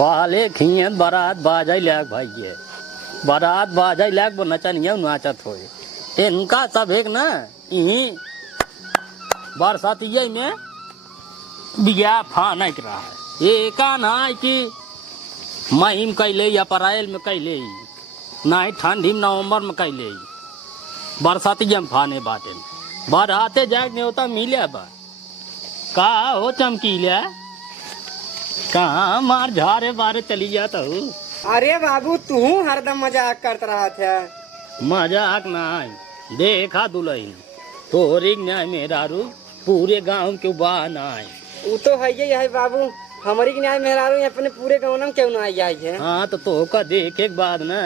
पाले खिए बारात बाजाई लाग भाई ये बारात बाजाई लाग वो नचनिया नाचत होए इनका सब एक ना यही बरसातिया में बिया फा नहीं कर रहा है एका ना कि महीम कैले या अप्रैल में कैले ना ही ठंडी में नवंबर में कैले बरसातिया में फाने बाटे बाराते जाग न्योता मिले बा का हो चमकीला कहाँ मार झारे बारे चली जाता हूँ। अरे बाबू तू हरदम मजाक करता रहा था। मजाक नहीं देखा दुल्हन तोरी न्याय मेहरारू पूरे गांव के बाह ना आए। वो तो है ही है बाबू हमारी न्याय मेहरारू अपने पूरे गाँव में क्यों ना आई है। हाँ तो का देखे के बाद ना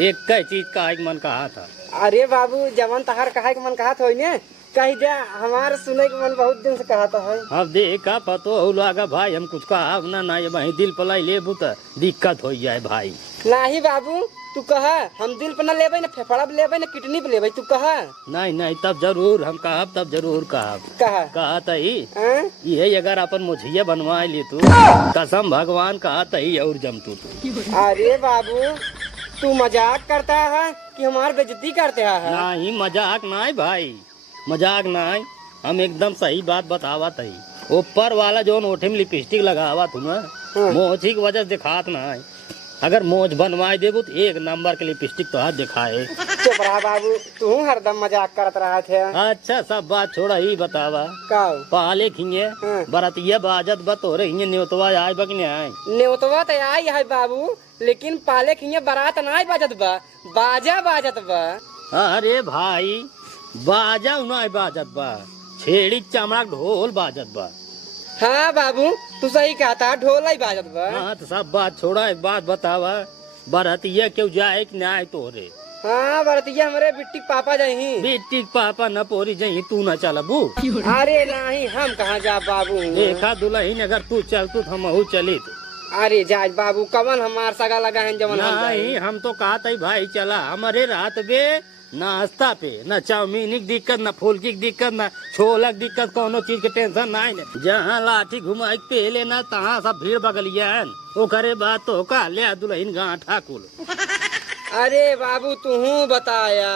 एक कई चीज का एक मन कहा था। अरे बाबू जवन तहार कहा के मन कहा था ने कही दे हमारे सुने के मन बहुत दिन से कहा था है। अब देखा पतो हो लगा भाई हम कुछ कहा ना ना ये वही दिल पलाई लेबू तो दिक्कत हो जाए भाई। नहीं बाबू तू कहा हम दिल पर न लेबे न फेफड़ा पे लेबे न किडनी पे लेबे तू कहा। नहीं नहीं तब जरूर हम कहब तब जरूर कहब कहा तही ये अगर अपन मुझिया बनवा ली तू कसम भगवान कहा तही और जम तू। अरे बाबू तू मजाक करता है कि हमार बेइज्जती करते है। नहीं मजाक नहीं भाई मजाक नहीं हम एकदम सही बात बतावा तही ऊपर वाला जो ओठे में लिपस्टिक लगावा तू ना मोची की वजह से दिखात ना अगर मोच बनवाए देबू तो एक नंबर के लिपस्टिक तो हाथ दिखाए। चुप रहा बाबू तू हरदम मजाक करत रहा थे। अच्छा सब बात छोड़ा ही बतावा पाले खिए बरतिया बाजत बतोर न्योतवा आए बक नहीं आए। न्योतवा तो आई है बाबू लेकिन पाले खिए बारात नहीं बाजत बा बाजा बाजत बा। अरे भाई बाजा नहीं बाजत बा छेड़ी चमड़ा ढोल बाजत बा। हाँ बाबू तू सही कहता ढोल ही बाजत बा। हाँ तो सब बात छोड़ा एक बात बतावा बरतिया क्यों जाए कि ना तोरे। हाँ बरतिया हमारे बिट्टी पापा जाही बिट्टी पापा न पोरी जाही तू न चल बू। अरे नहीं हम कहाँ जा बाबू देखा दुल्हन अगर तू चल तू हम चली अरे जाज बाबू कवन हमार सगा लगा है जवन नहीं हम तो कहा था भाई चला हमारे रात बे नाश्ता पे न चाउमीन की दिक्कत न फुल्की की दिक्कत न छोला की दिक्कत कोनो चीज के टेंशन नहीं जहाँ लाठी घुमाई पहले न तहाँ सब भीड़ बगलिया है वो करे बात तो का ले दुल्हन गांठा कुल। अरे बाबू तू बताया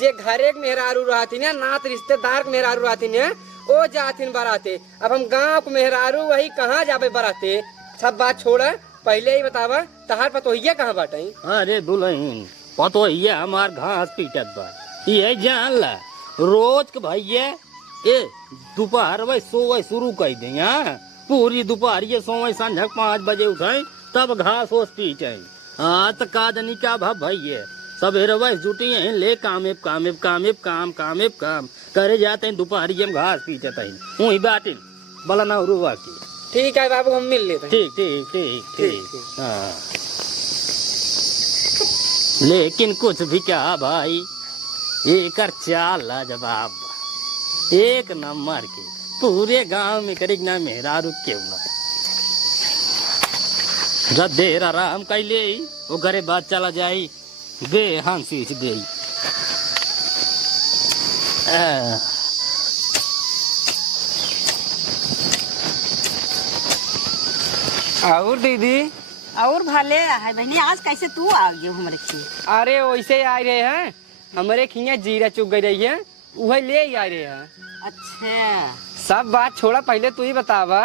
जे घरे के मेहरारू रहती ना नात रिश्तेदार के मेहरारू रहती ने वो जाथिन बराते अब हम गाँव के मेहरारू वही कहाँ जाबे बराते सब बात छोड़ पहले ही बतावा तहार पतोहिया कहाँ बाटे। अरे दुल्हन पतोहिया हमार घास पीटत बा ये जान ला रोज के भैया ए दोपहर वही सोवे शुरू कर दे पूरी दोपहर ये सोवे संझक 5 बजे उठाई तब घास ओस पीटे। हाँ तो का जनी का भाव भैया सवेरे वही जुटी हैं ले काम करे जाते हैं दोपहर हम घास पीटत हैं वही बाटे बला ना रुआ की। ठीक है बाबू हम मिल लेते हैं। ठीक ठीक ठीक ठीक हाँ लेकिन कुछ भी क्या भाई एक चाल लाजवाब एक नंबर के पूरे गांव में करीब ना मेहरारू क्यों ना जब देर आराम कर ले वो घरे बात चला जाई बे हंसी गई। और दीदी और भले है बहनी आज कैसे तू आ गई हमारे खी। अरे वैसे आ रहे हैं हमारे खिया जीरा चुग गई रही है वही ले आ रहे हैं। अच्छा सब बात छोड़ा पहले तू ही बतावा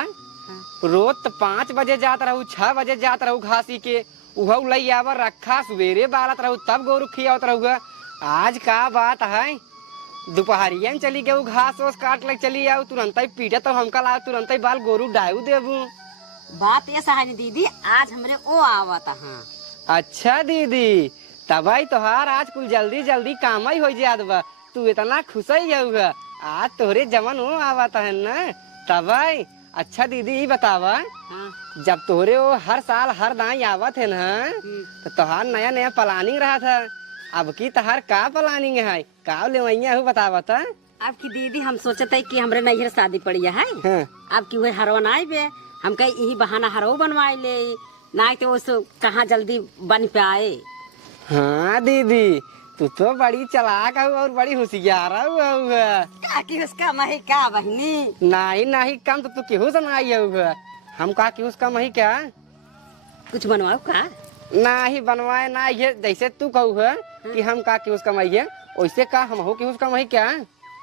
रोज तो 5 बजे जात रहू 6 बजे जात रहू घासी के उह लई आवर रखा सवेरे बालत रहू तब गोरु खियावत रहूगा। आज का बात है दोपहरिया में चली गऊ घास ओस काट लग चली आओ तुरंत ही पीटा तो हमका ला तुरंत ही बाल गोरु डायू देबू। बात ऐसा है दीदी आज हमरे ओ आवत हाँ। अच्छा दीदी तबाई तोहार आज कुल जल्दी जल्दी काम ही हो जात बा तू इतना खुश ही होगा आज तोहरे जमन हो आवत है ना तबाई। अच्छा दीदी ही बतावा जब तोहरे वो हर साल हर दाई आवत है ना तो तोहार नया नया प्लानिंग रहा था अब की तोहार का प्लानिंग है का ले बतावा था। अब की दीदी हम सोचते कि हमरे नैहर शादी पड़ी है अब की वही हरवन आए बे हम कहीं यही बहाना हरो बनवाए ले ना तो वो कहाँ जल्दी बन पाए। हाँ दीदी तू तो बड़ी चलाक है और बड़ी होशियार है कि उसका मही का बहनी नहीं नहीं कम तो तू केहू से नहीं है हम का कि उसका मही क्या कुछ बनवाओ का? ना ही बनवाए ना ये, जैसे तू कहू है कि हम का कि उसका मैया वैसे का हम हो कि उसका मही क्या।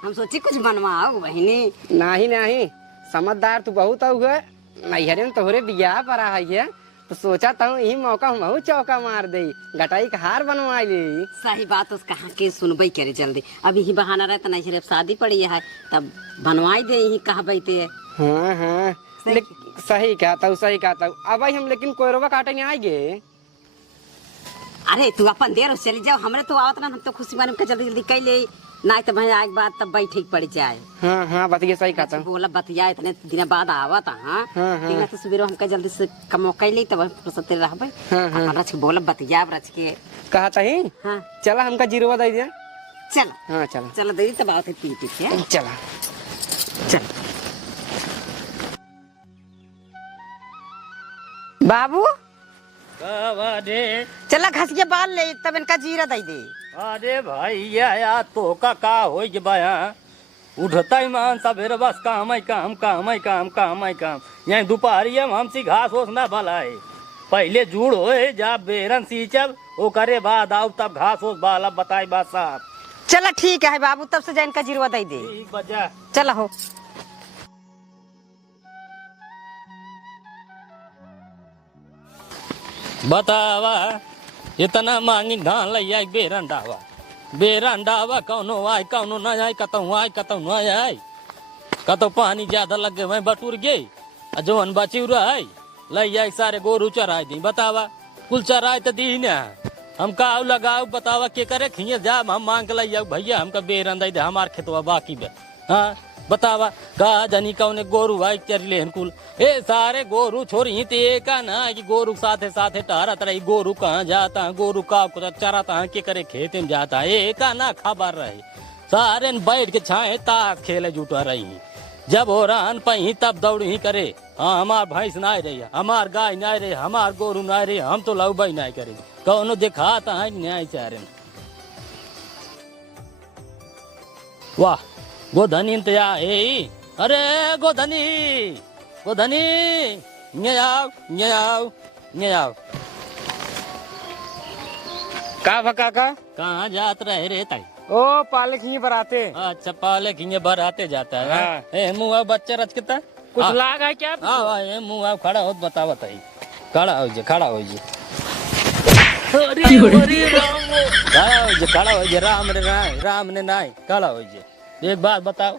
हम सोची कुछ बनवाओ बहनी। नहीं समझदार तू बहुत हुआ। नैहरे में तोहरे बियाह पर है तो सोचा था यही मौका हम चौका मार दे, गटाई का हार बनवा ली। सही बात उस कहा के सुनबई करे जल्दी। अब यही बहाना रहे तो नहीं रे शादी पड़ी है तब बनवाई दे यही कहबई ते। हाँ सही कहता अब हम लेकिन कोयरवा काटे नहीं आएंगे। अरे तू अपन देर चली जाओ, हमरे तो आवत ना, हम तो खुशी माने के जल्दी जल्दी कई ले ना तो भाई आग बात तब बैठे पड़ जाए। हाँ बतिया सही कहता हूँ। बोला बतिया इतने दिन बाद आवत। हाँ तो सुबह हमका जल्दी से कमो कई ले तब फुर्सत रहबे। अपन रच के बोला बतिया रच के कहता ही। हाँ चला हमका जीरो दे दिया। चल हाँ चल दे तब आवत पी पी के चला चल। बाबू चला घसिया बाल ले तब इनका जीरा दे दे। अरे भाई या तो का हो बया उठता ही मान सवेरे बस काम यहाँ दोपहरिया में हमसी घास ओस ना भलाए। पहले जुड़ हो जा बेरन सींचब वो करे बाद आओ तब घास ओस बाला बताई बात साहब। चला ठीक है बाबू तब से जान का जीरवा दे दे। ठीक बजा चला हो। बतावा इतना मांगी धान लैया बेरंडावा कौनो आय कौनो न आय कतौ न आय कतौ पानी ज्यादा लग गए वहीं बटूर गई जोन बची रहा लैया सारे गोरू चराय दी। बतावा कुल चराय तो दी ना हम का लगाओ। बतावा के करे खिए जा हम मांग के लैया भैया हमका बेरंदा दे हमार खेतवा बाकी बे। हाँ बतावा का जानी कौने गोरू आई चर ले कुल ए सारे गोरू छोरी ते का ना कि गोरू साथे साथे टहरत रही। गोरू कहाँ जाता है गोरू का चराता है के करे खेत में जाता है ए का ना खबर रहे। सारे बैठ के छाए ताश खेले जुटा रही। जब हो रहा पही तब दौड़ ही करे। हाँ हमार भैंस ना रही हमार गाय ना रही हमार गोरू ना रही हम तो लौबई ना करे कौनो दिखाता है न्याय चारे। वाह गोधनी इंतया ए अरे गोधनी आओ का भका का कहाँ जात रहे रे ताई? ओ पालक ही बराते। अच्छा पाले खिंगे बराते जाता है। हाँ। ए मुँह बच्चा रच के कुछ लाग है क्या? हाँ मुँह खड़ा हो बता बताई खड़ा हो जे खड़ा हो जे राम ने नाय खड़ा हो जे। एक बात बताओ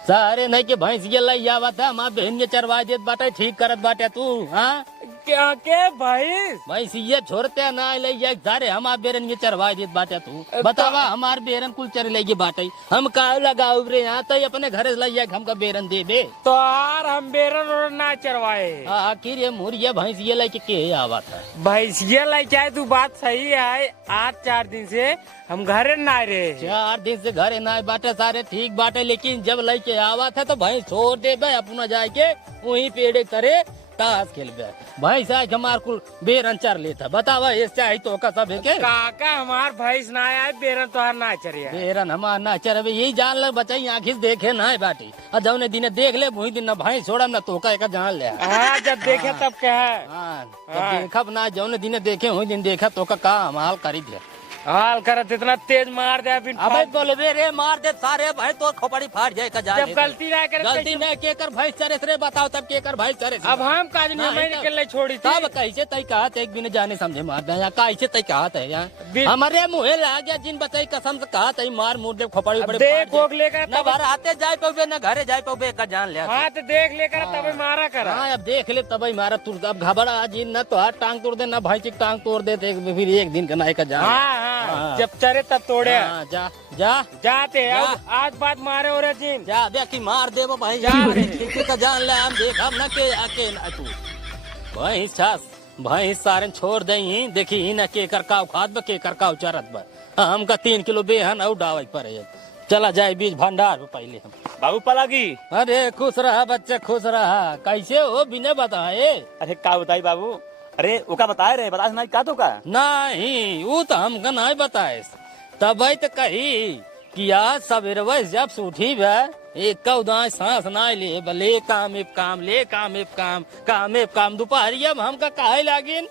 सारे नहीं के भैंस ये लई आवा था माँ बहन के चरवा देत बाटे ठीक करत बाटे तू। हाँ क्या के भैंस ये छोड़ते ना ले सारे हमार बेरन के चरवा देत बाटे तू। बतावा हमार बेरन कुल चर ले बाटे हम का लगाओ रे यहाँ तो अपने घरे लैया हमका बेरन दे दे तो यार हम बेरन ना चरवाए। आखिर ये मुर्गिया भैंस ये लेके के आवा था? भैंस ये लेके आए तू बात सही है। आज 4 दिन से हम घरे ना रहे। 4 दिन से घरे ना बाटे सारे ठीक बाटे लेकिन जब लेके आवा था तो भैंस छोड़ दे अपना जाके वहीं पेड़े करे ताश खेलबे। भैंस आज हमार कुल बेरन चर लेता। बतावा ये चाहे तो का सब के काका हमार भैंस ना आए बेरन तो ना चरिया बेरन हमार ना चरबे यही जान ले बचाई आखिर देखे ना बाटी और जौने दिन देख ले वही दिन न भैंस छोड़ा न तो का जान ले। हाँ जब देखे तब क्या है। हाँ देखब ना जौने दिन देखे वही दिन देखा तो का हमाल करी दे हाल करत इतना तेज मार दे अबे बोलबे रे मार दे सारे भाई तो खोपड़ी फाट जाए का जब गलती ना करे गलती नहीं के कर भाई चरे रे बताओ तब के कर भाई चरे। अब हम काज नहीं मैं निकल छोड़ी तब कैसे तई कहत एक बिन जाने समझे मार दे या कैसे तई कहत है यार हमारे मुंह ला गया जिन बताई कसम से कहत है मार मुंह दे खोपड़ी बड़े देख ओग लेकर न घर आते जाए पबे न घरे जाए पबे का जान ले। हां तो देख लेकर तब मारा कर। हां अब देख ले तब मारा तू अब घबरा जिन न तो हाथ टांग तोड़ दे न भाई की टांग तोड़ दे फिर एक दिन का नहीं का जान। हां जब चरे तब तोड़े। जा जा जाते आज बात मारे हो रहे जिन जा देखी मार देबो भाई जा का जान ले हम देख हम न के आके ना तू भैंस छास भैंस सारे छोड़ दई देखी न के कर काव खाद के कर काव चरत बा हमका 3 किलो बेहन और डावई पड़े। चला जाए बीज भंडार पहले हम बाबू पलागी। अरे खुश रहा बच्चा खुश रहा कैसे हो बिना बताए? अरे का बताई बाबू? अरे वो का बताए रे बता नहीं का तो का नहीं वो तो हमका नहीं बताए तब तो कही कि आज सवेरे जब से उठी बे एक कौदाय सांस ना ले ले काम एप काम ले काम एप काम काम एप काम दोपहरिया में हमका काहे लागिन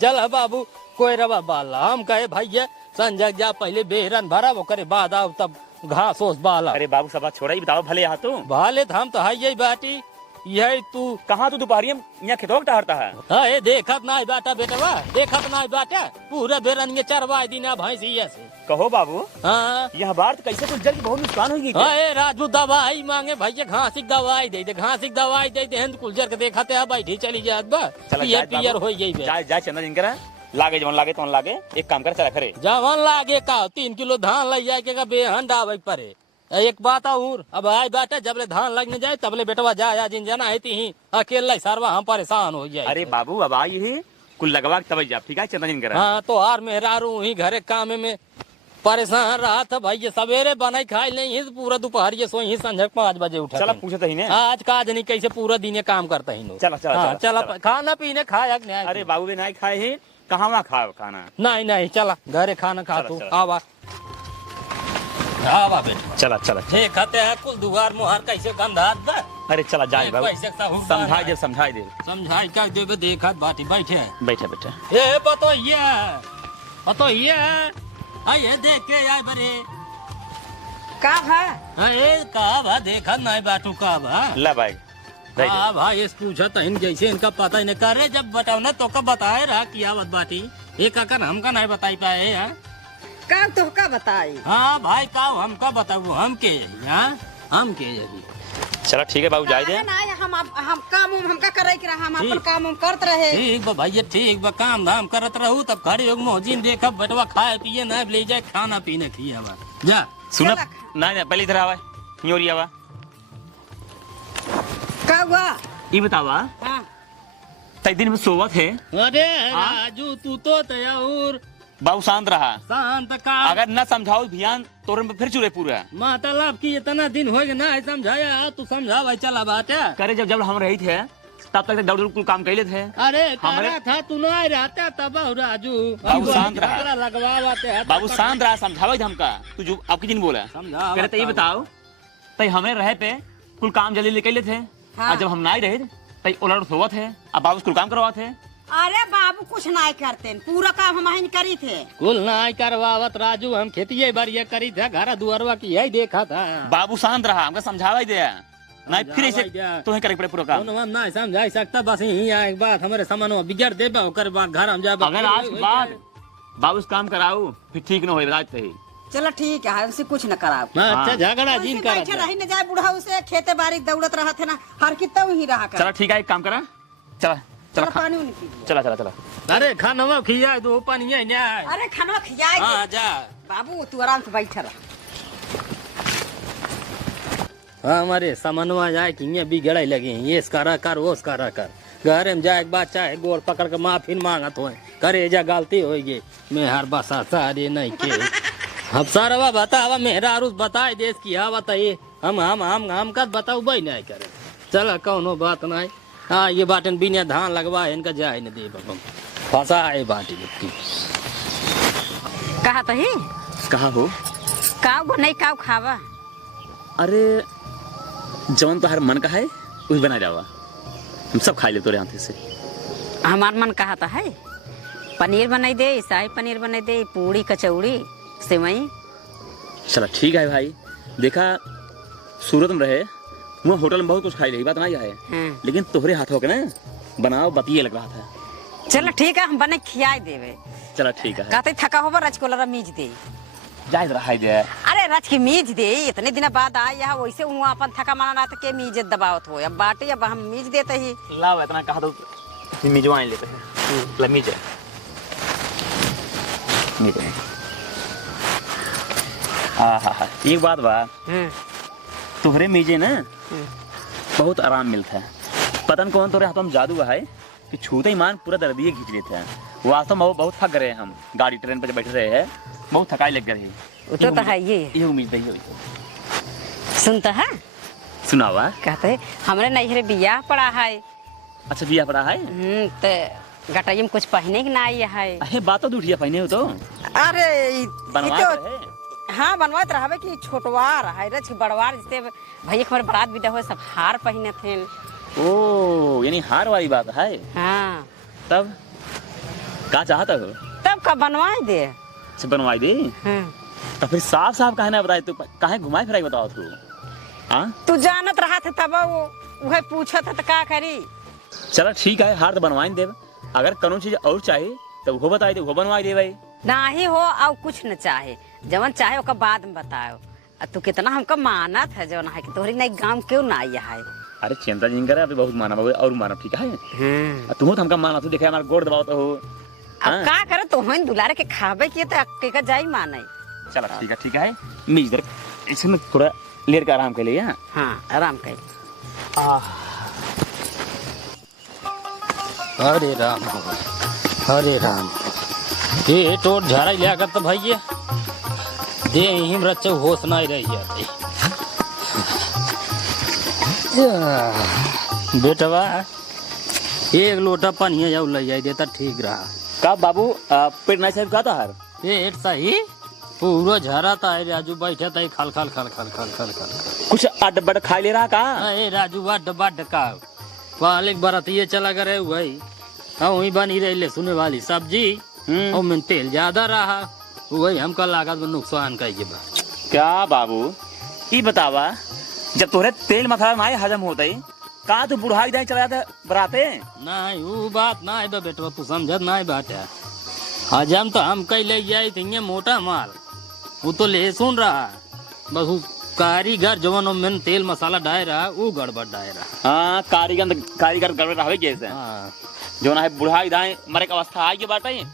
चल बाबू कोई रवा बाला हम कहे भैया संजय जा पहले बेहरन भरा वो करे बाद आओ तब घास ओस बाला। अरे बाबू सब बात छोड़ा ही बताओ भले यहाँ तू भाले हम तो है यही बाटी यही तू कहाँ तू दोपहरिया में यहाँ खेतों में टहरता है। है देखत ना बाटा बेटवा देखत ना बाटा पूरा बेरन ये चरवाई दिन भैंसिया से कहो बाबू हाँ यह बार तो कैसे कुछ जल की बहुत नुकसान होगी। अरे राजू दवाई मांगे भैया घासिक दवाई दे घासिक दवाई दे हिंद कुलजर के देखते है बैठी चली जात बा पियर पियर हो गई जाए जाए चंदा जिन करा लागे जवन लागे तो लागे एक काम कर चला करे जवन लागे का 3 किलो धान लग जाए के बेहन डावे परे। एक बात और अब आई बाटे जबले धान लगने जाए तबले बेटवा जाया जिन जना है ही अकेला सारवा हम परेशान हो जाए। अरे बाबू अब आई ही कुल लगवा के तब जा ठीक है चंदा जिन करा। हाँ तो आर मेहरारू ही घरे काम में परेशान रहा था भाई सवेरे बनाई खाई नहीं है पूरा दोपहर ये सोई संझ 5 बजे उठा चला पूछते ही ने आज काज नहीं कैसे पूरा दिन ये काम करता ही चला चला चला खाना पीने खाया नहीं। अरे बाबू भी नहीं खाए ही कहाँ वहाँ खाओ खाना नहीं नहीं चला घरे खाना खा तू आवा आवा बेटा चला चला ठीक खाते हैं कुल दुआर मुहार कैसे गंधा बा अरे चला जाए बाबू कैसे समझाई दे समझाई दे समझाई क्या देवे देखत बाटी बैठे बैठे बैठे ए बतो ये आये देख के आए बरे का भा ए का भा देखत नहीं बाटू का भा ला भाई हाँ भाई इस पूछा तो इन जैसे इनका पता ही नहीं करे जब बताओ ना तो कब बताए रहा किया बाटी एक अकर हमका नहीं बताई पाए है का तो का बताई। हाँ भाई का हमका बताऊ हम के हम के यही चलो ठीक है बाबू जाए दे हम काम हमका करे के हम अपन काम करत रहे। ठीक बा भैया ठीक बा काम धाम करत रहू तब खड़ी हो मोजिन देखब बटवा खाए पिए ना ले जाए खाना पीने खिया बा जा सुना नहीं पहले इधर आवा न्योरी आवा का हुआ ये बतावा हाँ। तई दिन में सोवत है। अरे राजू तू तो तयार बाबू शांत रहा शांत का अगर न समझाओ भियान तोरन पे फिर चुरे पूरा मतलब की इतना दिन हो गया ना समझाया तू समझा भाई चला बात है। करे जब जब हम रही थे तब तक दौड़ कुल काम कैले थे। अरे करा था तू नहीं रहता तब राजू बाबू शांत रहा लगवा बाबू शांत रहा समझावा हमका तू जो आपकी जिन बोला करे तो ये बताओ तई हमें रहे पे कुल काम जल्दी निकले थे और जब हम नहीं रहे तई उलट सोवत है अब बाबू कुल काम करवा थे। अरे बाबू कुछ नहीं करते पूरा काम हम करी थे कुल नहीं करवावत राजू हम खेती बढ़िया करी थे घर दुआरवा की यही देखा था। बाबू शांत रहा हमका समझावा ही दिया नहीं फिर ऐसे तो करे पड़े पूरा काम हम नहीं समझा सकता बस यही एक बात हमारे सामान बिगड़ दे घर हम जा अगर आज बाद बाबू काम कराऊ फिर ठीक न हो रात ही चलो ठीक है हमसे कुछ न कराओ। अच्छा झगड़ा जिन कर रही न जाए बुढ़ा उसे खेते बाड़ी दौड़त रहा थे ना हर कितना ही रहा कर। चला ठीक है एक काम करा चला चला पानी चला चला चला अरे खाना खिया दो पानी अरे खाना खिया जा बाबू तू आराम से बैठ रहा। हमारे सामानवा जाए कि ये बिगड़े लगे ये करा कर वो करा कर घर में जाए बात चाहे गोर पकड़ के माफी मांगत हो करे जा गलती होगी मैं हर बसा सारे नहीं के अब सारा बतावा मेरा आरुस बताए देश की हाँ बताइए हम का बताऊ भाई नहीं करे चला कौनो बात नहीं। हाँ ये बाटन बिना धान लगवा इनका जाए न दे फंसा है बाटी कहा तो ही कहा हो काव नहीं काव खावा अरे जवन तो हर मन का है वही बना जावा हम सब खा ले तोरे हाथ से। हमार मन कहा था है पनीर बनाई दे शाही पनीर बनाई दे पूड़ी कचौड़ी सेवई। चला ठीक है भाई देखा सूरत में रहे वो होटल में बहुत कुछ खाई रही बात नहीं है लेकिन तोहरे हाथों के ना बनाओ बतिये लग रहा था। चलो ठीक है हम बने खियाई देवे। चला ठीक है कहते थका होगा रच को लरा मीज दे जाए रहा दे अरे रच की मीज दे इतने दिन बाद आए यहाँ वैसे हुआ अपन थका माना रहा था के मीज दबावत हो अब बाटे अब हम मीज देते ही लाओ इतना कहा तो मिजवाए लेते हैं मीज हाँ एक बात बा तुम्हारे मीजे ना बहुत आराम मिलता है पता नहीं कौन तोरे हाथों में जादू है कि छूते ही मान पूरा दर्दिये खींच लेते हैं वास्तव में बहुत थक गए हम गाड़ी ट्रेन पर बैठे रहे हैं बहुत थकाई लग गई तो है ये उम्मीद नहीं सुनता है सुनावा कहते हमरे नैहरे बियाह पड़ा है। अच्छा बियाह पड़ा है तो गटाई में कुछ पहने की ना आई है। अरे बात तो उठिया पहने हो तो अरे बनवा हाँ बनवात रहबे कि छोटवार है रच बड़वार जैसे भैया हमारे बारात विदा हुए सब हार पहने थे। ओ यानी हार वाली बात है। हाँ तब का चाहता हो? तब का बनवाए दे। अच्छा बनवाई दे। हाँ। तो फिर साफ साफ काहे ना बताए तू, काहे घुमाई फिराई बताओ तू। हाँ तू जानत रहा था तब वो पूछत था तो का करी। चलो ठीक है, हार तो बनवाई देव। अगर कौन चीज और चाहिए तो वो बताई दे, वो बनवाई दे भाई। ना ही हो और कुछ न चाहे, जवन चाहे ओका बाद में बताओ। तू कितना हमका मानत है जवन है कि तोहरी नहीं गांव क्यों ना आई है। अरे चिंता नहीं करे, अभी बहुत माना और माना ठीक है। तुम तो हमका माना, तू देखे हमारा गोड़ दबाओ तो हो। अब का करे तो हम दुलारे के खावे किए तो के जाई माने। चलो ठीक है मैं इधर इसमें थोड़ा लेर का आराम कर लिया। हाँ आराम कर। हरे राम हरे राम। ये टोट झाड़ा लिया कर तो भैया दे हिम रच्चे होश नहीं रही जाती। बेटवा एक लोटा पानी जाऊ ले जाई देता ठीक रहा। का बाबू पेट नहीं साहब का हर पेट सही पूरा झरा था। राजू बैठा था खल खल खल खल खल खल खल कुछ अड बड खा ले रहा का? ए राजू बा डब्बा डका वाले बरतिये चला करे वही वही बनी रही ले सुने वाली सब्जी और में तेल ज्यादा रहा वही हमका लागत में नुकसान कही बा। क्या बाबू ये बतावा, जब तोहरे तेल मसाला नहीं हजम होता ही का तू बुढ़ाई दाई चला जाता बराते? नहीं वो बात ना है बेटवा, तू समझत नहीं बात है। हजम तो हम कई ले जाए थे मोटा माल, वो तो लहसुन रहा बस वो कारीगर जवन में तेल मसाला डाय रहा वो गड़बड़ डाय रहा। हाँ कारीगर गड़बड़ रहा जैसे जो ना है बुढ़ाई दाई मरे का अवस्था आई के बाटे।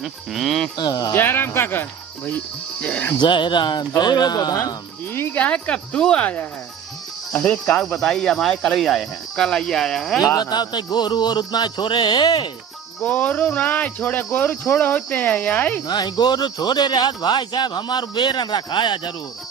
जय राम काका भाई जय राम जय राम। ठीक है, कब तू आया है? अरे का बताइए, हमारे कल ही आए हैं। कल ही आया है। ये बताओ तो गोरू और उतना छोरे गोरू ना छोड़े, गोरू छोड़े होते हैं यहाँ। नहीं गोरू छोड़े रहे भाई साहब, हमारे बेरन रखाया जरूर।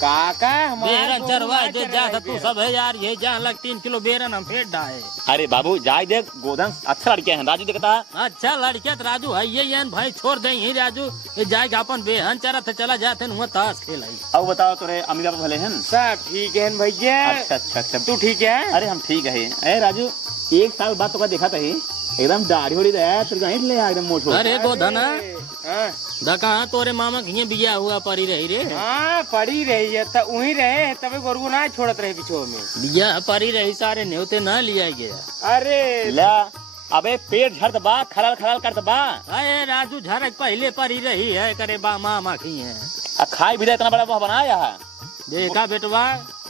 काका बेरन चरवाए दे जा तू सब है यार, ये जहाँ लग 3 किलो बेरन हम फेंक डाले। अरे बाबू जाए देख गोधन अच्छा लड़के हैं, राजू देखता। अच्छा लड़के तो राजू है ये भाई छोड़ दे ही राजू, ये जाए अपन बेहन चरा तो चला जाते न ताश खेल। अब बताओ तोरे अम्मी पापा भले हैं? सब ठीक है भैया। अच्छा तू ठीक है? अरे हम ठीक है। अरे राजू एक साल बाद तो देखा था एकदम दाढ़ी उड़ी रहा ले एकदम मोटो। अरे गोधना दका तोरे मामा की बिया हुआ पड़ी रही रे। हाँ पड़ी रही है तो वही रहे तबे गोरू ना छोड़त रहे पीछो में। बिया पड़ी रही सारे न्योते ना लिया गया। अरे ला अबे पेट झड़ बा खराल खराल कर बा। अरे राजू झरक पहले पड़ी रही है करे बा मामा की है। खाई भी इतना बड़ा वो बनाया है। देखा बेटवा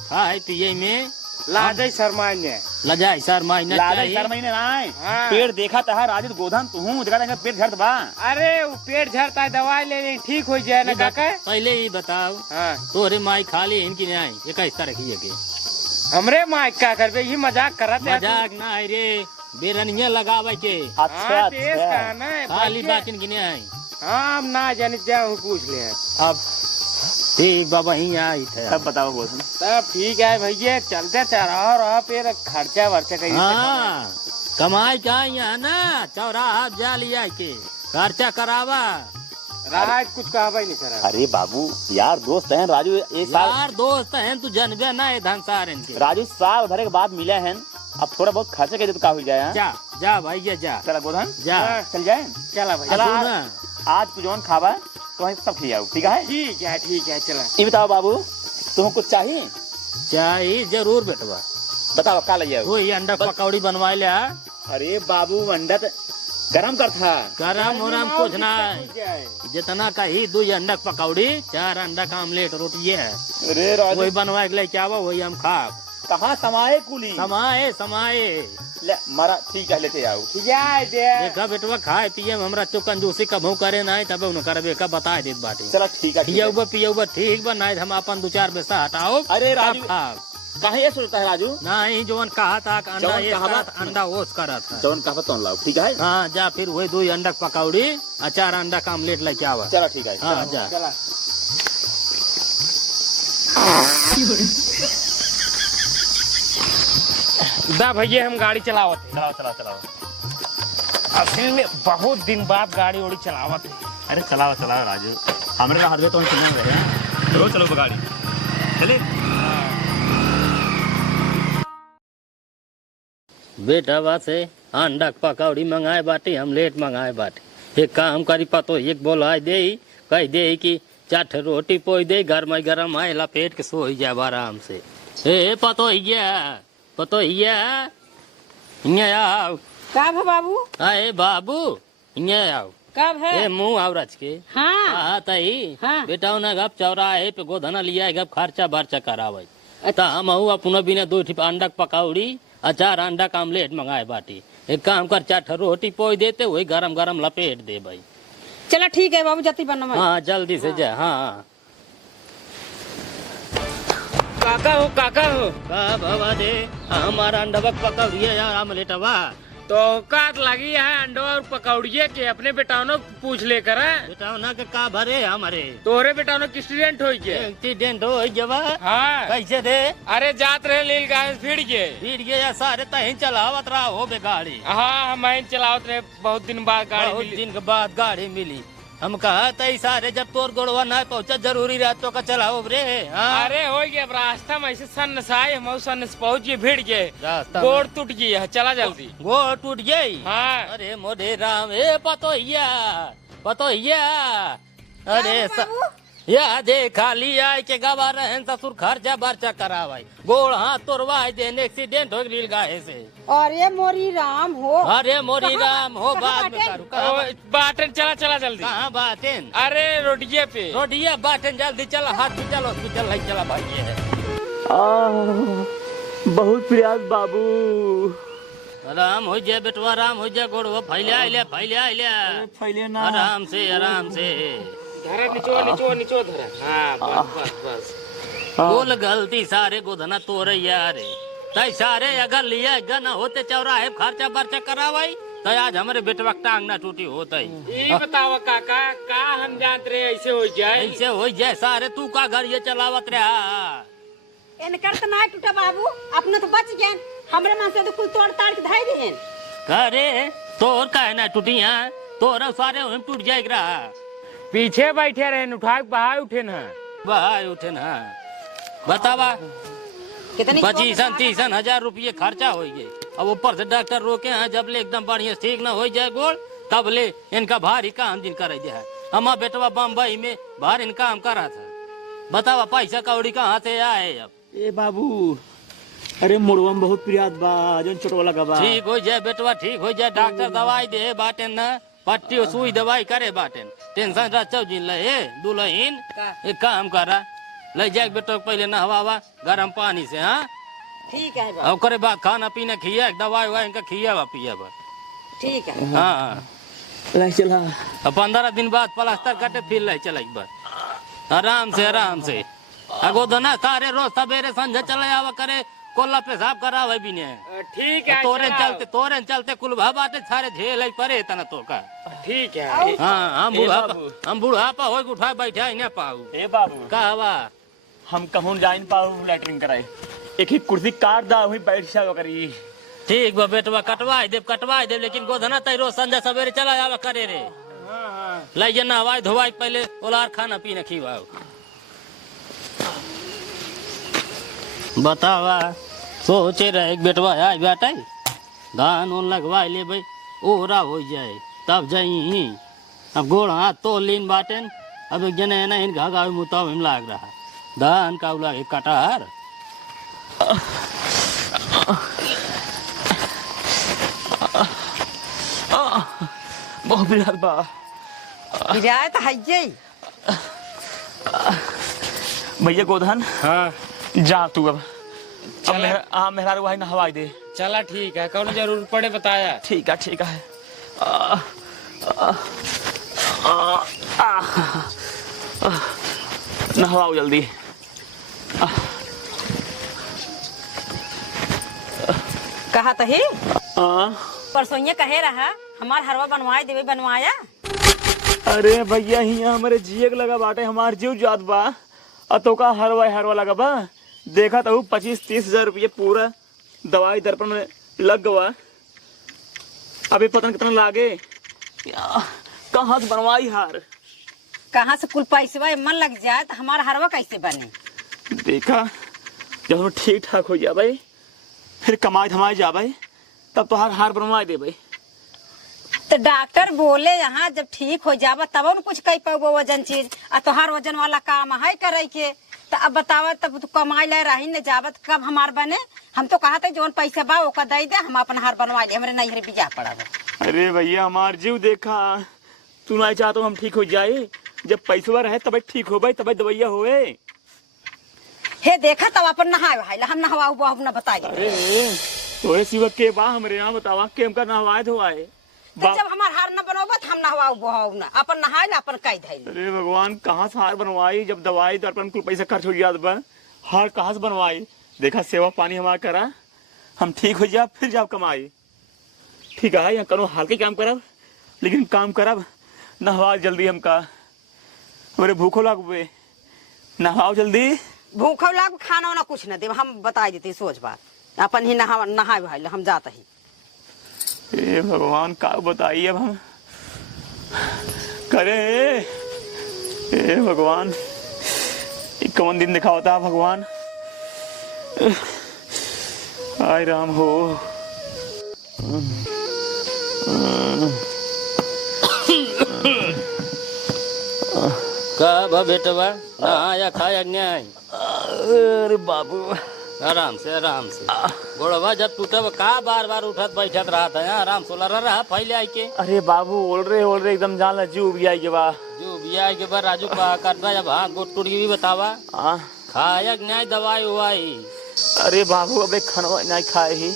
खाए पिए में लाजय शर्मान्य लजाई सर महीने पेट देखा था राजू गोधन तू जगह पेट झड़ बा। अरे वो पेट झड़ता है दवाई ले ले ठीक हो जाए ना काका। पहले ही बताओ हाँ। तोरे माई खाली इनकी नहीं ये कैसा रखिए के हमरे माई क्या करबे, ये मजाक करत है। मजाक ना है रे, बेरनिया लगावे के। अच्छा खाली बात इनकी नहीं है। हाँ ना जाने जाओ पूछ ले। अब ठीक बाबा ही आई थे। तब बताओ गोधन। तब ठीक है भैया, चलते चढ़ाओ रहा फिर खर्चा वर्चा कहीं। हाँ कमाई का यहाँ ना चौराहा जा लिया के खर्चा करावा। राज कुछ कहा नहीं करा। अरे बाबू यार दोस्त हैं राजू, एक साल यार दोस्त हैं तू जनबे ना है धनसार इनके। राजू साल भर के बाद मिले हैं, अब थोड़ा बहुत खर्चा के तो का हो जाए। जा जा भाई ये जा। चला गोधन जा चल जाए। चला भाई चला ना आज तू जौन खावा तो सब खिलाओ ठीक है। ठीक है चला। ये बताओ बाबू तुम्हें कुछ चाहिए? चाहिए जरूर बेटवा। बताओ का ले वही अंडा पकौड़ी बनवा लिया। अरे बाबू अंडा तो गरम कर था। गरम उरम कुछ ना जितना कही 2 अंडा पकौड़ी 4 अंडा का ऑमलेट रोटी है। अरे राजू वही बनवा के लेके आवा, वही हम खा। कहाँ समाये कुली समाये समाये ले मारा ठीक है लेते आओ। देखा बेटवा खाए पिए में हमरा चो कंजूसी कभू करे ना तब उन करबे का बता देत बाटे। चलो ठीक है पियौबा पियौबा ठीक बा ना हम अपन 2-4 पैसा हटाओ। अरे राजू खा कहीं ये सोचता है राजू नहीं जोन कहा था कि अंडा जौन ये कहा साथ अंडा ओस करा था। जौन कहा तो लाओ ठीक है। हाँ जा फिर वही 2 अंडा पकौड़ी और 4 अंडा का ऑमलेट लेके आवा। चलो ठीक है। हाँ जा दा भैया हम गाड़ी चलावत है। चलाओ असल में बहुत दिन बाद गाड़ी उड़ी चलावत है। अरे चलाओ राजू हमारे हाथ में तो हम चल रहे हैं। चलो चलो गाड़ी चले। बेटा से अंडा पकौड़ी मंगाए बाटी, हमलेट मंगाए बाटी। एक काम करी पतो एक बोला दे कह दे कि 4 रोटी पोई दे, गरम आए लपेट के सो जाए आराम से। ए पतो आओ। कब है बाबू? अरे बाबू आओ। कब है? ए मुंह आव रच के। हाँ तई हाँ। बेटा उन्हें गप चौराहे पे गोधना लिया गप खर्चा बर्चा करावे। तो हम अपना बिना 2 ठिप अंडा पकौड़ी और 4 अंडा का आमलेट मंगाए बाटी। एक काम कर 4 रोटी पोई देते वही गरम लपेट दे भाई। चलो ठीक है बाबू, जल्दी बनना। हाँ जल्दी से जा। हाँ काका हो का बाबा दे हमारा अंडा पकौड़िया यार आमलेटवा तो औकात लगी है अंडो और पकौड़िए के अपने बेटाओं पूछ लेकर बेटा ना के का भरे हमारे तोरे बेटाओं की एक्सीडेंट हो गए। एक्सीडेंट हो जवा। हाँ कैसे दे? अरे जात रहे लील गाय फिर गए सारे तही चलावत रहा हो बे गाड़ी। हाँ हम चलावत रहे, बहुत दिन बाद गाड़ी बहुत मिली। दिन के बाद गाड़ी मिली। हम कहा तई सारे जब तोर गोड़वा ना पहुंचा जरूरी रातों का चलाओ रे। हाँ? अरे हो गया रास्ता में ऐसे सन साए हम सन पहुंच गए, भिड़ गए, रास्ता गोड़ टूट गई। चला जल्दी। गोड़ टूट गई। हाँ अरे मोरे राम ए पतो अरे या दे खाली आए के गवा रहन ससुर खर्चा बर्चा करावाई, गोड़ हाथ तोड़वाई देने एक्सीडेंट हो गई गाय से। अरे मोरी राम हो। अरे मोरी राम हो बाद में करू। बाटन चला जल्दी। कहाँ बाटेन? अरे रोडिये पे रोडिया बाटेन जल्दी चला, हॉस्पिटल हॉस्पिटल चला भाई। बहुत प्रयास बाबू। आराम हो जाए बेटवा, आराम हो जाए। गोड़वा फैले फैले ना। आराम से धरा नीचो धरा। हाँ बस बोल गलती सारे गोधना तोरे यार तय सारे अगर लिया गन होते चौराहे खर्चा बर्चा करावाई तो आज हमारे बेटवा टांग ना टूटी होता। ये बताओ काका का हम जानते रहे ऐसे हो जाए सारे तू का घर ये चलावत रहा। इनकर तो ना टूटा बाबू, अपने तो बच गए, हमरे मन से तो कुल तोड़ ताड़ के धाई देन। अरे तोर का ना टूटी है, तोर सारे हम टूट जाएगा। पीछे बैठे रहे उठा बाहर उठे ना बतावा कितनी 25-30 हजार रुपये खर्चा हो गए। अब ऊपर से डॉक्टर रोके हैं जब ले एकदम बढ़िया ठीक ना हो जाए गोड़ तब ले इनका भारी काम दिन कर दिया है। हमारा बेटवा बम्बई में बाहर इनका काम करा था। बतावा पैसा कौड़ी कहाँ से आए? अब ए बाबू अरे मुड़वा में बहुत प्रयास बा, जो छोटवा लगा बा। ठीक हो जाए बेटवा, ठीक हो जाए। डॉक्टर दवाई दे बाटेन ना, पट्टी सुई दवाई करे बाटेन। टेंशन रचो जिन ले दुल्हन एक काम करा ले जाए बेटो पहले नहवा गरम पानी से। हाँ ठीक है और करे बाद खाना पीना खिया, दवाई वाई इनका खिया पिया। ठीक है। हाँ चला 15 दिन बाद प्लास्टर कटे फिर ले चला एक बार आराम से। अगोदना सारे रोज सवेरे संझे चले आवा करे, कोल्ला पेशाब करावे भी नहीं। ठीक है तोरे चलते कुल बाटे सारे झेल परे तना तो का। ठीक है। हाँ हम बुढ़ापा हो उठा बैठा ही ना पाऊ। ए बाबू कहवा हम कहूँ जा पाऊ लैटरिन कराए, एक ही कुर्सी काट दा वही बैठ जाओ करी। ठीक बा बेटवा कटवाई देव लेकिन गोधना तय रोज संझा सवेरे चला आवा करे रे। ले जे नहवाई धोवाई पहले ओलार खाना पीना खिवाओ। बतावा सोचे रहे बेटवा आई बेटा धान उन लगवाई ले भाई, ओहरा हो जाए तब जाई। अब गोड़ हाथ तो लीन बाटेन, अब एक जने ना इन घाघा मुताव हिम लाग रहा धान का लागे कटार। बहुत प्रयास बा। गिराए तो हइये भैया गोधन हाँ जा तू अब मेहरारू भाई नहवाई दे। चला ठीक है, कौन जरूरत पड़े बताया। ठीक है। नहवाओ जल्दी। कहा तो ही परसों कहे रहा हमार हरवा बनवाए देवे, बनवाया। अरे भैया हिया हमारे जिए लगा बाटे, हमार जीव जात बा तो का हरवा लगा बा। देखा तो 25-30 हजार रुपये पूरा दवाई दर्पण में लग गवा। अभी पता कितना लागे, कहाँ से बनवाई हार। कहाँ से कुल पैसवा मन लग जाए तो हमारा हरवा कैसे बने? देखा जब हम ठीक ठाक हो जा भाई, फिर कमाई धमाई जा भाई, तब तो हार बनवा दे भाई। तो डॉक्टर बोले यहाँ जब ठीक हो जावा तब न कुछ कह पाओ वजन चीज, और तोहार वजन वाला काम है करे के। तो अब बतावा तब तू कमाई ले रही न जावत कब हमार बने? हम तो कहा था जोन पैसा बा ओका दे दे, हम अपन हार बनवा ले, हमरे नहीं बिया पड़ा। अरे भैया हमार जीव देखा, तू नहीं चाहता हम ठीक हो जाए, जब पैसा रहे तब ठीक हो भाई, तब दवाइया होए। हे देखा तब अपन नहाए हम नहवा हुआ हम न बताई। अरे तोरे सिवा के बा हमरे यहाँ बतावा के हमका नहवाए धोआए। तो जब हमार हार न बनोबत हम नहवा हुआ न अपन नहाए अपन कई धैल। अरे भगवान कहाँ से हार बनवाई, जब दवाई तो अपन कुल पैसा खर्च हो गया बा, हार कहाँ से बनवाई। देखा सेवा पानी हमारा करा, हम ठीक हो जा फिर जाओ कमाई। ठीक है यहाँ करो हाल के काम करब, लेकिन काम करब नहवा जल्दी हमका, हमारे भूखो लागबे, नहाओ जल्दी। भूखो लाग खाना वाना कुछ न दे, हम बता देते सोच बात, अपन ही नहाए भाई हम जाते ही। ए भगवान का बताइए अब हम करे। ए भगवान ये कौन दिन दिखा होता है भगवान। आय राम हो। का बेटवा नहाया खाया न्याय? अरे बाबू आराम से गोड़वा जब टूटब का बार बार उठत बैठत रहा था, आराम से रहा पहले आई के। अरे बाबू ओल रहे एकदम जान ला जीव भी आई के बा, जो भी आई के बा राजू का करबा जब हाथ गोट टूट भी बतावा खाया न्याय दवाई उवाई। अरे बाबू अबे खनवा नहीं खाए ही,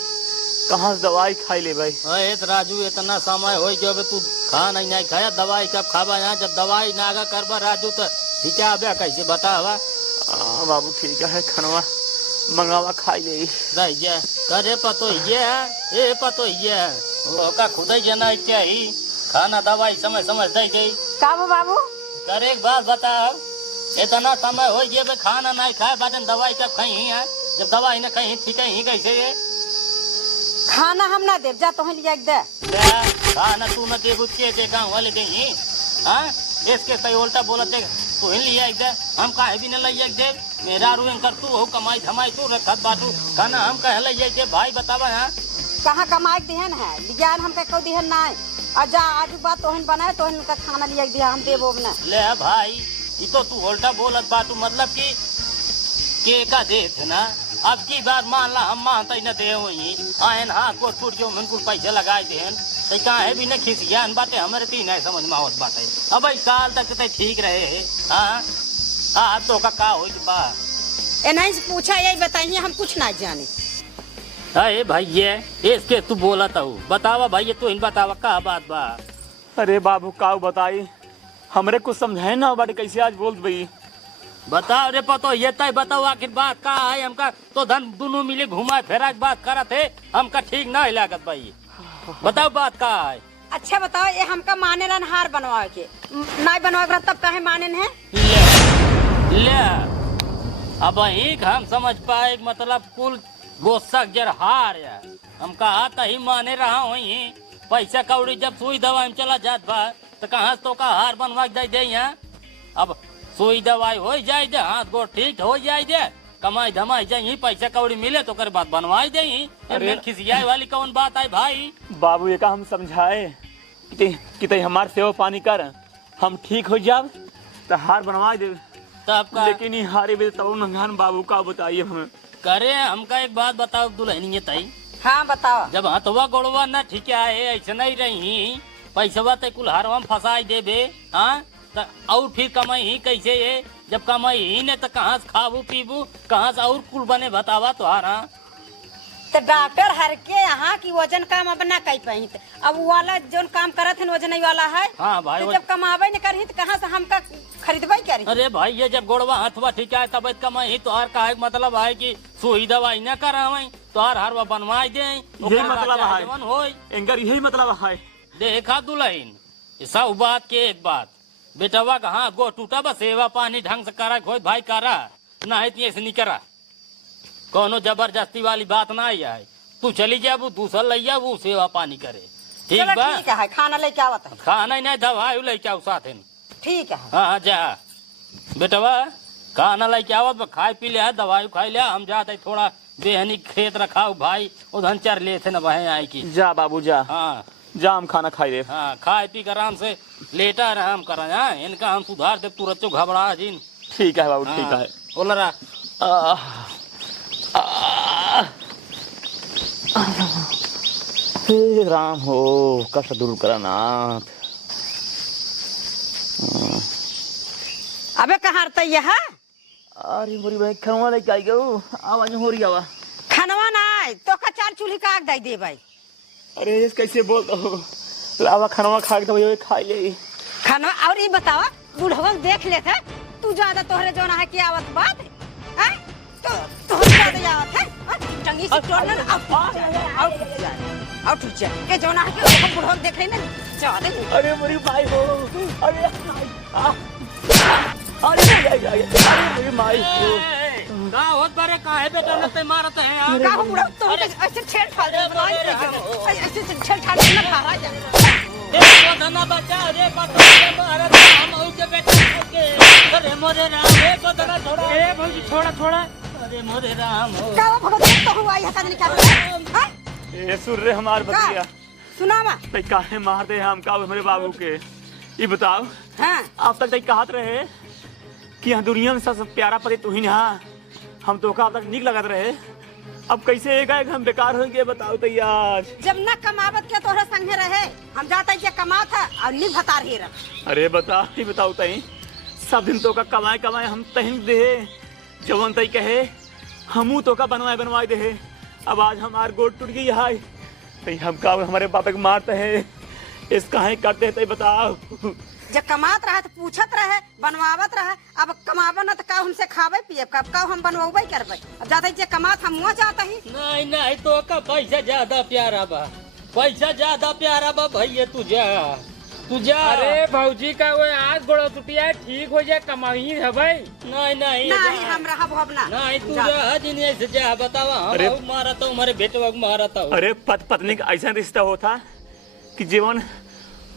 कहाँ से दवाई खाई ले भाई। अरे राजू इतना समय हो गया तू खा नहीं खाया, दवाई कब खाबा यहाँ? जब दवाई नागा करबा राजू तो हिचाबे कैसे बतावा। बाबू ठीक है खनवा मंगावा खाई ले रह जा करे पतो ये पतो ये ओका खुद ही जना क्या ही खाना दवाई समय समय दे गई। का बाबू करे एक बात बताओ, इतना समय हो गया खाना नहीं खाए बाटन दवाई कब खाई है? जब दवाई न कहीं ठीक ही कैसे ये खाना हम ना दे जा तो लिया दे खाना तू न दे के गाँव वाले दे हाँ इसके कई उल्टा बोलते तू ही लिया दे, हम काहे भी न लिया दे। मेरा रूम कर तू हो कमाई धमाई तू रखत बाटू, खाना हम कहे लिया दे भाई बतावा। यहाँ कहाँ कमाई दिहन है ज्ञान हम कहो दिहन ना और जा आज बात तोहन बनाए तोहन का खाना लिया दिया हम देबो न ले भाई। ये तो तू उल्टा बोलत बाटू, मतलब कि के का दे थे ना। अब की बार मान ला हम मानते न दे वही आयन हाथ को छूट जो मन कुल पैसे लगाए देहन तो काहे भी न खिसियान बातें हमारे तीन है समझ में आवत बातें। अब साल तक तो ठीक रहे हाँ तो का हो बा नहीं से पूछा यही बताइए हम कुछ ना जाने। अरे भाई ये इसके तू बोला था बतावा भाई तू इन बतावा का बात बा। अरे बाबू का बताई हमरे कुछ समझाए ना बाटे कैसे आज बोल भाई बताओ रे पतो ये तय बताओ आखिर बात का है? हमका तो धन दोनों मिले घुमा फिरा बात करा थे, हमका ठीक ना लागत भाई। बताओ बात का है? अच्छा बताओ ये हमका माने ला हार बनवा के नहीं बनवा तब काहे माने है? ले अब एक हम समझ पाए मतलब कुल वो सक हार है हम कहा ही माने रहा हुई पैसा कौड़ी जब सुई दवाई में चला जात बा तो कहाँ तो का हार बनवा दे यहाँ। अब सुई दवाई हो जाए दे हाथ गोड़ ठीक हो जाए दे कमाई धमाई जाए पैसा कौड़ी मिले तो कर बात बनवाई दे। खिसियाई वाली कौन बात है भाई? बाबू ये का हम समझाए कि तई हमार सेवा पानी कर हम ठीक हो जाब तो हार बनवा दे तब का लेकिन हारे भी तब नंगान बाबू का बताइए हमें करे। हमका एक बात बताओ दुल्हनी तई। हाँ बताओ। जब हथवा गोड़वा न ठीक है ऐसे नहीं रही पैसा ते कुल हारवा में फंसाई देबे हाँ और फिर कमाई ही कैसे है? जब कमाई ही ने तो कहाँ से खाबू पीबू कहाँ से और कुल बने बतावा तुहारा। तो डॉक्टर हर के यहाँ की वजन काम अब ना कर पाई अब वाला जो काम करत है वजन वाला है। हाँ भाई तो जब कमावे न करी तो कहाँ से हमका खरीदबे करी? अरे भाई ये जब गोड़वा हथवा ठीक है तब कमाई ही तुहार का मतलब है कि सुई दवाई न करावे तुहार हरवा बनवाई दे यही मतलब है इनका यही मतलब है। देखा दुल्हन सब बात के एक बात बेटवा का हाथ गो टूटा बस सेवा पानी ढंग से करा खोई भाई करा ना है ऐसे नहीं करा कोनो जबरदस्ती वाली बात ना है। तू चली जा वो दूसरा लैया वो सेवा पानी करे ठीक बा। ठीक है खाना लेके आवत है खाना नहीं दवाई लेके आओ साथ ठीक है। हाँ जा बेटवा खाना लेके आवत बा, खाए पी लिया दवाई खाई लिया, हम जाते थोड़ा बेहनी खेत रखाओ भाई उधर चर ले थे न वहीं आए की। जा बाबू जा, हाँ जा हम खाना खाई दे। हाँ खाए पी कर आराम से लेटा आराम करा हाँ, इनका हम सुधार दे तुरंत तो घबरा जिन। ठीक है बाबू ठीक है। बोलरा हे राम हो कष्ट दूर करा नाथ। अबे कहाँ रहता यह अरे मोरी भाई खनवा लेके आई गयो, आवाज हो रही आवा। खनवा ना तो का चार चूल्ही का आग दे दे भाई। अरे ये कैसे बोलता हो, लावा खनवा खा के तो खाई ले। खनवा और ये बतावा बुढ़वा देख लेते तू ज्यादा तोहरे जो ना है कि आवत बात है तो तोहरे ज्यादा आवत है टंगी से तोड़ना आउट जा के जो ना है कि बुढ़वा देख रहे ना ज्यादा। अरे मोरी भाई हो, अरे अरे मेरी माई का होत बारे काहे बेटा नते मारत है यार। का हम बुढ़वा तो ऐसे छेड़छाड़ बनाई ऐसे छेड़छाड़ ना खा जा। ए धना बचा रे पता मारत हम औ के बेटा के। अरे मोरे राम ए पता छोड़ा ए भौजी छोड़ा छोड़ा। अरे मोरे राम हो का भगत तो हुआ है कदन क्या हां ए सुन रे हमार बतिया सुनावा तै काहे मार दे हम का मेरे बाबू के। ये बताओ हां अब तक तै कहत रहे कि यहाँ दुनिया में सबसे प्यारा पति तू ही ना, हम तो का अब तक निक लगत रहे, अब कैसे एक हम बेकार हो गए बताओ तो यार। जब न कमावत के तोहरे संगे रहे हम जाता के कमा था और नी भतार ही रह। अरे बता ही बताओ तई सब दिन तो का कमाए कमाए हम तहिन दे जवन तई कहे हमू तो का बनवाए बनवाए दे। अब आज हमार गोड़ टूट गई है तई हम का हमारे बाप के मारते है इस काहे करते है तई बताओ। जब कमात रहा तो पूछत रहे बनवावत रहे, अब कमाबो न तो का हमसे खावे पिए कब का हम बनवाबे करबे। अब जाता जे कमात हम हुआ जाता ही नहीं नहीं तो का पैसा ज्यादा प्यारा बा, पैसा ज्यादा प्यारा बा भैया तुझा। अरे भौजी का वो आज गोड़ टूटिया ठीक हो जाए कमाई है भाई। नहीं नहीं नहीं हम रहा भवना नहीं तुझा जिन्हें से जा बतावा अरे हम मारा तो हमारे बेटवा को मारा था। अरे पत्नी का ऐसा रिश्ता होता कि जीवन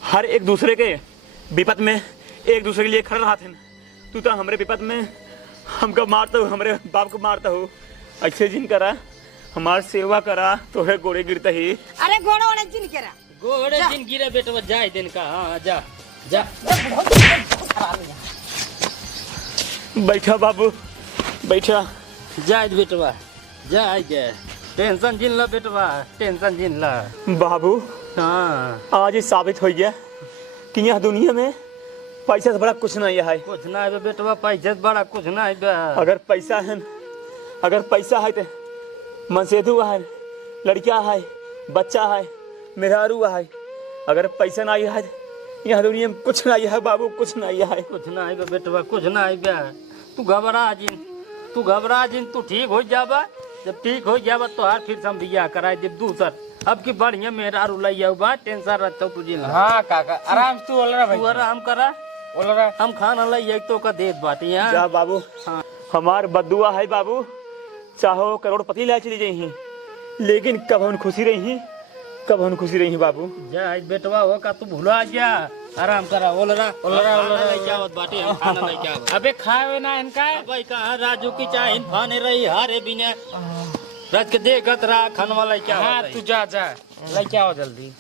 हर एक दूसरे के विपद में एक दूसरे के लिए खड़े रहा थे। तू तो हमारे विपद में हमको मारता हो, हमारे बाप को मारता हो। ऐसे जिन करा हमार सेवा करा तो है गोड़े गिरता ही। अरे गोड़ो वाले जिन केरा गोड़े जिन गिरे बेटवा जाए दिन का। हाँ जा जा बैठा बाबू बैठा। जाए बेटवा जाए जा टेंशन जिन ला बेटवा टेंशन जिन ला। बाबू हाँ आज ही साबित हो गया कि यहाँ दुनिया में पैसा से बड़ा कुछ नहीं है। कुछ ना है बेटवा पैसा से बड़ा कुछ ना है। अगर पैसा है तो मनसेधु है, लड़किया है, बच्चा है, मेहरारू है। अगर पैसा नहीं है यहाँ दुनिया में कुछ नहीं है बाबू, कुछ नहीं है। कुछ ना है बेटवा कुछ ना है। तू घबरा जिन तू ठीक हो जाबा। जब ठीक हो जाबा तो हार फिर हम बियाह कराए जब दूसर अब की बढ़िया मेहरारू लइया बा टेंशन रखता तुझे। हाँ काका आराम से तू बोलना भाई। तू आराम करा बोलना हम खाना लइया तो का देत बाटी यहाँ। जा बाबू हाँ। हमार बदुआ है बाबू, चाहो करोड़पति ले चली जाही लेकिन कब हम खुशी रही बाबू। जा बेटवा हो का तू भूला गया आराम करा। ओलरा लेके आवत बाटी हम खाना लेके आवत। अबे खाए ना इनका भाई कहाँ राजू की चाहे फाने रही हारे बिना रज के देखत रहा खनवा लेके आवत। हाँ तू जा लेके आओ जल्दी।